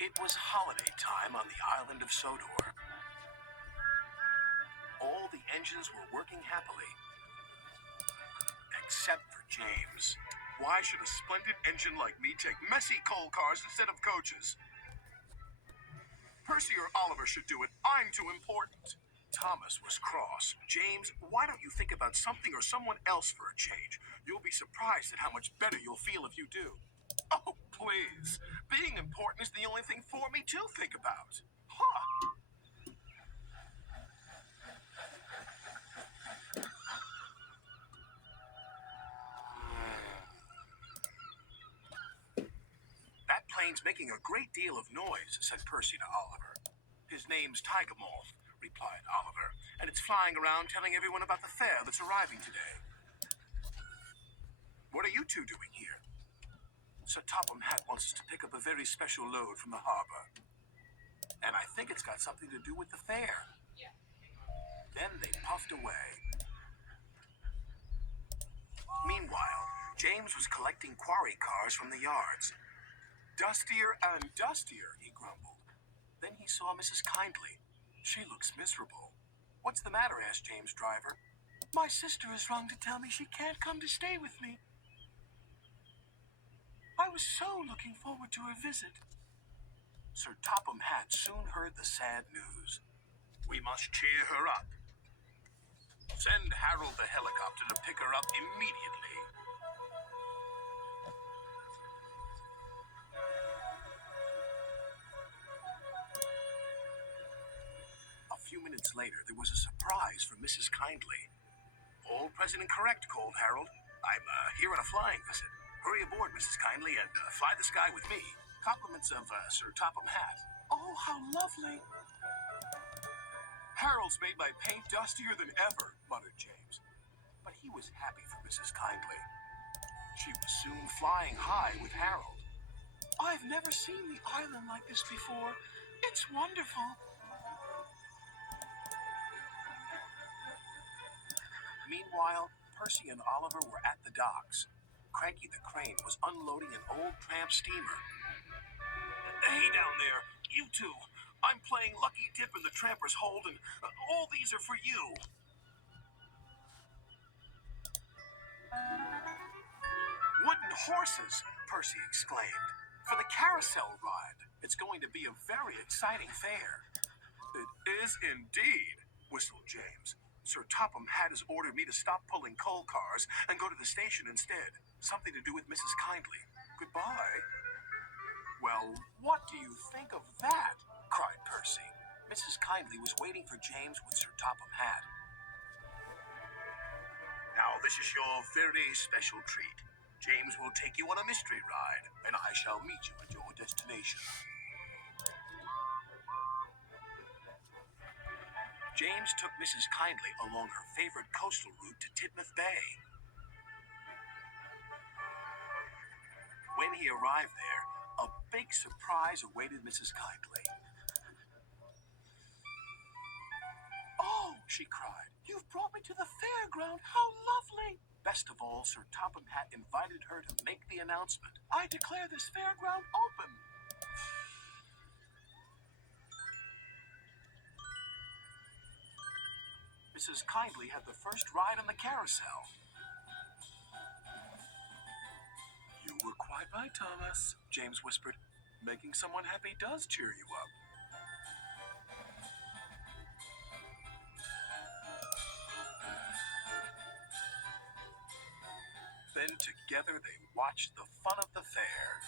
It was holiday time on the island of Sodor. All the engines were working happily, except for James. Why should a splendid engine like me take messy coal cars instead of coaches? Percy or Oliver should do it. I'm too important. Thomas was cross. James, why don't you think about something or someone else for a change? You'll be surprised at how much better you'll feel if you do. Oh, please. Being important is the only thing for me to think about. Huh. That plane's making a great deal of noise, said Percy to Oliver. His name's Tiger Moth, replied Oliver, and it's flying around telling everyone about the fair that's arriving today. What are you two doing here? Sir Topham Hatt wants us to pick up a very special load from the harbor. And I think it's got something to do with the fair. Then they puffed away. Meanwhile, James was collecting quarry cars from the yards. Dustier and dustier, he grumbled. Then he saw Mrs. Kyndly. She looks miserable. What's the matter? Asked James' driver. My sister has rung to tell me she can't come to stay with me. I was so looking forward to her visit. Sir Topham Hatt soon heard the sad news. We must cheer her up. Send Harold the helicopter to pick her up immediately. A few minutes later, there was a surprise for Mrs. Kyndly. All present and correct, called Harold. I'm here on a flying visit. Hurry aboard, Mrs. Kyndly, and fly the sky with me. Compliments of Sir Topham Hatt. Oh, how lovely. Harold's made my paint dustier than ever, muttered James. But he was happy for Mrs. Kyndly. She was soon flying high with Harold. I've never seen the island like this before. It's wonderful. Meanwhile, Percy and Oliver were at the docks. Cranky the crane was unloading an old tramp steamer. Hey down there, you two. I'm playing Lucky Dip in the Tramper's Hold, and all these are for you. Wooden horses, Percy exclaimed. For the carousel ride. It's going to be a very exciting fair. It is indeed, whistled James. Sir Topham Hatt has ordered me to stop pulling coal cars and go to the station instead. Something to do with Mrs. Kyndly. Goodbye. Well, what do you think of that? Cried Percy. Mrs. Kyndly was waiting for James with Sir Topham Hatt. Now this is your very special treat. James will take you on a mystery ride, and I shall meet you at your destination. James took Mrs. Kyndly along her favorite coastal route to Tidmouth Bay. When he arrived there, a big surprise awaited Mrs. Kyndly. Oh, she cried, you've brought me to the fairground. How lovely! Best of all, Sir Topham Hatt invited her to make the announcement. I declare this fairground open. Mrs. Kyndly had the first ride on the carousel. You were quite right, Thomas, James whispered. Making someone happy does cheer you up. Then together they watched the fun of the fair.